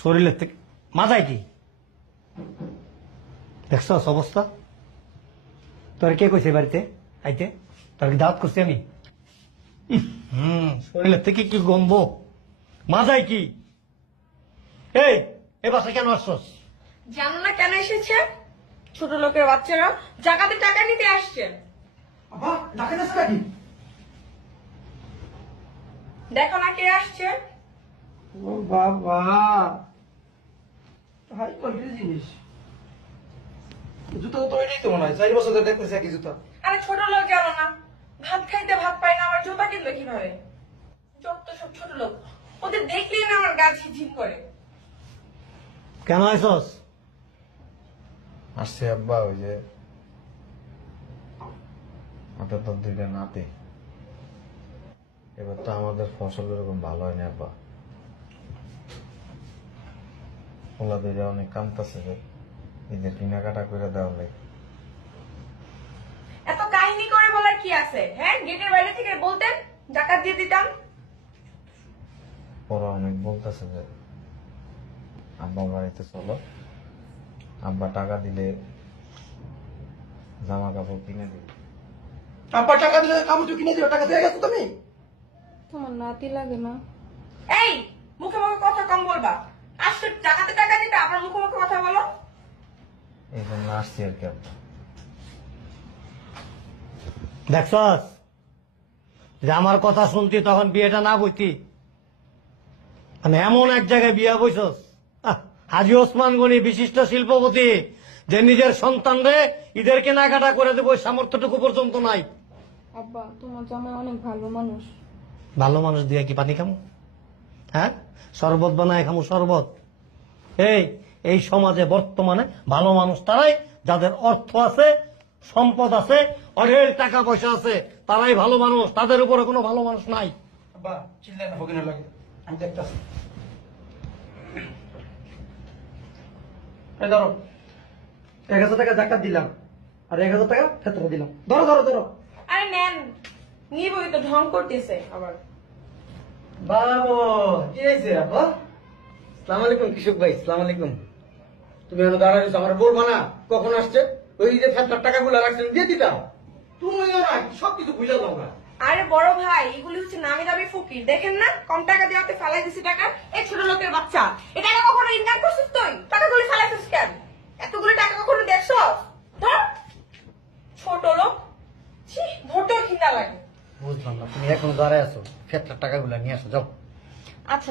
শরীরের থেকে মাথায় কি দেখছ অবস্থা? তোর কে কইছে বাড়িতে আইতে? তোর কি দাওয়াত করছি আমি? শরীরের থেকে কি গন্ধ, মাথায় কি? এই এ বাসা কেন আসছস? জানো না কেন এসেছে? ছোট লোকের বাচ্চারা জাকাতে টাকা নিতে আসছে। আব্বা ডাকে যাচ্ছে নাকি? দেখো না কে আসছে। ও বাবা, হাই কোয়ালিটির জিনিস। জুতো তো তৈরি তো মনে হয়, 4 বছর ধরে দেখতেছি একই জুতা। আরে ছোট লোক জানো না, ভাত খাইতে ভাত পায় না, আমার জুতা কিনলো কিভাবে? যত সব ছোট লোক, ওদের দেখলেই না আমার গা ঝিঝিম করে। কেন আইসস? আসছে আব্বা, ওই যে আমাদের তো 2টা নাতি, এবার তো আমাদের ফসল এরকম ভালো হয়নি আব্বা। ওলা 2টা অনেক কামতাছে, যে ঈদের কেনাকাটা করে দেওয়ার লাগে। এত কাহিনী করে বলার কি আছে? হ্যাঁ, গেটের বাইরে থেকে বলতেন জাকাত দিয়ে দিতাম। ওরা অনেক বলতেছে যে আব্বা বাড়িতে চলো, আব্বা টাকা দিলে জামা কাপড় কিনে দিবে। আব্বা টাকা দিলে কাপড় কিনে দিবে, টাকা দিয়ে গেছো তুমি? তোমার নাতি লাগে না? এই মুখে মুখে কথা কম বলবা। আসছে জাকাতে টাকা দিতে, আবার মুখে মুখে কথা বলো। এই জন্য আসছি আর কি আব্বা। দেখছস যে আমার কথা শুনতি তখন বিয়েটা না বইতি, মানে এমন এক জায়গায় বিয়ে বইছস। হাজী ওসমান গনি বিশিষ্ট শিল্পপতি, যে নিজের সন্তানরে ঈদের কেনাকাটা করে দেবো সামর্থ্যটুকু পর্যন্ত নাই। আব্বা, তোমার জামাই অনেক ভালো মানুষ। ভালো মানুষ দিয়ে কি পানি খামু? হ্যাঁ, শরবত বানায় খামু শরবত? এই সমাজে বর্তমানে ভালো মানুষ তারাই যাদের অর্থ আছে, সম্পদ আছে, অঢেল টাকা পয়সা আছে, তারাই ভালো মানুষ। তাদের উপরে কোনো ভালো মানুষ নাই। আব্বা চিল্লাই না, ফকিনের লাগে আমি দেখতেছি। এই ধরো, 1000 টাকা জাকাত দিলাম, আর 1000 টাকা ফেতরা দিলাম। ধরো ধরো ধরো। আরে নেন, নিবই তো, ঢং করতেছে আবার। বাবু কি হয়েছে আব্বা? সালাম আলাইকুম কৃষক ভাই, সালাম আলাইকুম। তুমি এখানে দাঁড়ায় রয়েছো, আমার বলবা না কখন আসছে? ওই যে ফেতরার টাকাগুলো রাখছেন দিয়ে দিতাম। তুমি সবকিছু বুঝে দাও না। আরে বড় ভাই, এগুলি হচ্ছে নামি দামি ফকির, দেখেন না কম টাকা দেওয়াতে ফেলাই দিছি টাকা। এই ছোট লোকের বাচ্চা, এই টাকা কখনো ইনকাম করছিস তুই? টাকাগুলি ফেলাইছিস কেন? এতগুলো টাকা কখনো দেখছস? ধর, ছোট লোক, ছি, ধরতেও ঘৃণা লাগে। বুঝলাম না, তুমি এখনো দাঁড়ায় আছো, ফেতরার টাকাগুলো নিয়ে আসো, যাও। আচ্ছা